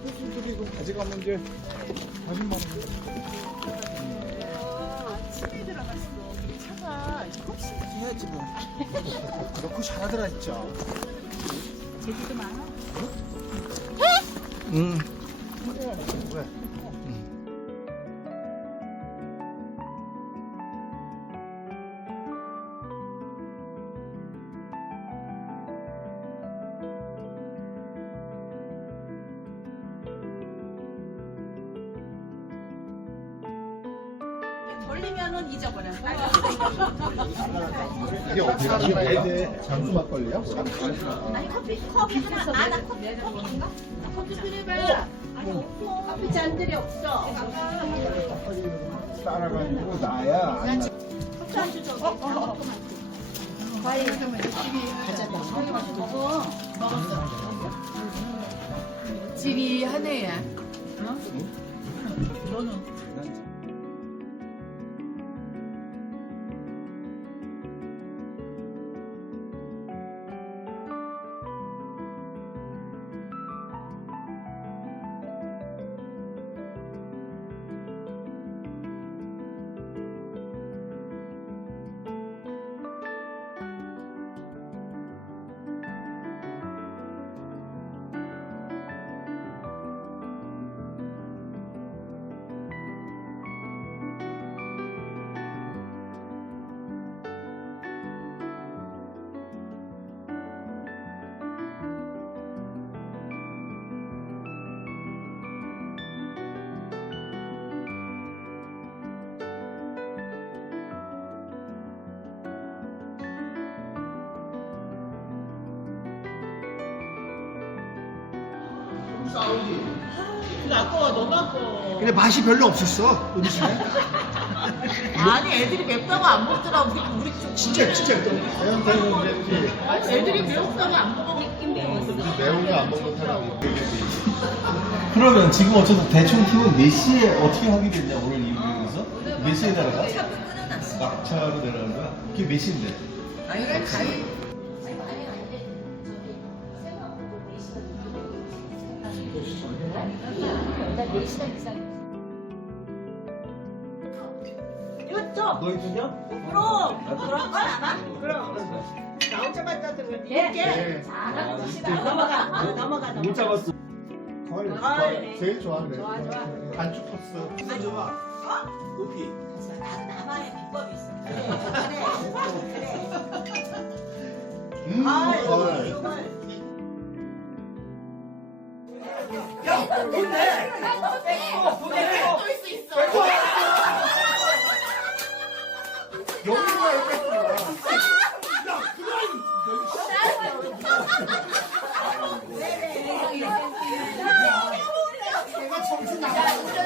투수들이 이거 가져가면 이제 40만 원. 침이 들어갔어. 우리 차가 컵시 해야지 뭐. 그렇고 잘하더라 진짜. 제주도 많아? 응. 왜? 돌리면은 잊어버려. 이게 어디가 돼? 장수 막걸리야? 아니 커피 하나 아나 커피인가? 커피 필요해. 아니 없어. 커피 잔들이 없어. 따라가지고 나야. 커피 한주 줘. 과일 가져다. 먹어. 먹었어. 집이 하네야. 너는? 아까워 너무 아까워. 근데 맛이 별로 없었어 음식이. 아니 애들이 맵다고 안 먹더라. 우리 진짜 매운탕은 그랬지. 애들이 맵다고 안 먹어. 매운 거 안 먹는 사람이. 그러면 지금 어쨌든 대충 팀은 몇 시에 어떻게 하게 됐냐 오늘 이후에서? 몇 시에 내려가? 막차로 내려가는 거야? 그게 몇 시인데? 아니 가위. 이거 너희 두냐? 그럼 그런 건 아마? 그럼 나오자마자 이렇게 아, 넘어가 못 잡았어. 걸 제일 좋아하는 좋아. 반죽 토스. 줘봐. 높이. 나만의 비법이 있어. 그래. 걸. 여기가 뺐구나. 내가 정신 나가.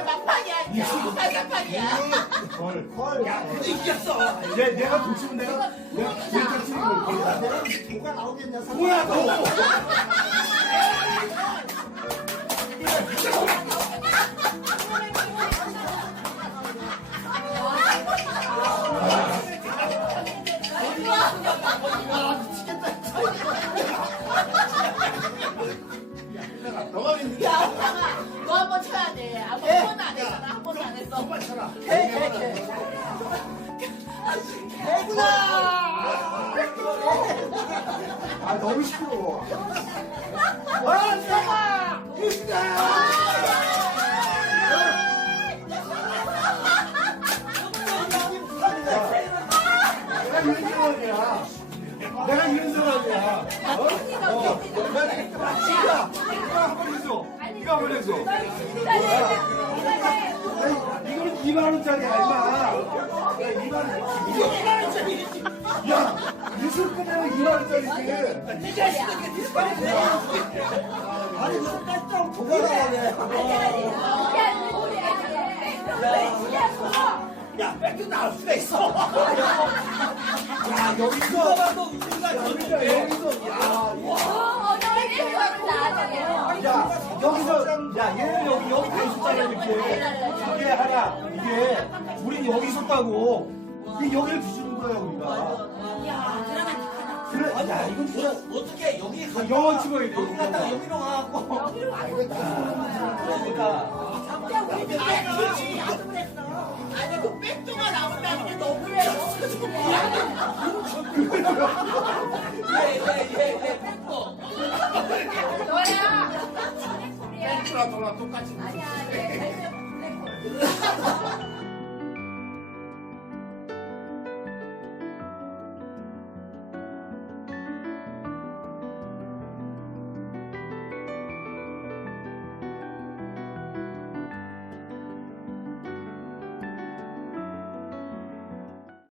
걸. 야, 근데 이겼어. 내가 도치면 내가 진짜 치는 걸. 내가 뭐가 나오겠냐. 뭐야, 너. 너가 있는 게 너 한 번 쳐야 돼. 한 번은 안 했잖아. 한 번은 안 했어. 정말 쳐라. 아 너무 시끄러워. 와 잠깐. 내가 이런 사람이야. 이거 한번 해줘. 이거 한번 해줘. 이거는 2만 원짜리 알마. 2만 원짜리. 야, 무슨 끄면 2만 원짜리지. 아니, 무슨 깜짝 도가라네. 야, 뺏겨 나올 수가 있어. 야, 여기서. 야, 여기서. 야, 얘는 여기 가 있었잖아, 이렇게. 이게 하나, 이게. 우린 여기 있었다고. 이게 여기를 뒤주는 거야, 우리가. 그래. 야, 이건 진짜. 어떻게 여기 가? 영어 찍어야 돼. 여기 갔다가 여기로 가고. 여기로 와서 그러니까. 진짜 우리 그렇지 나도 그랬어. 아니 그 백도가 나온다는 게 너무해.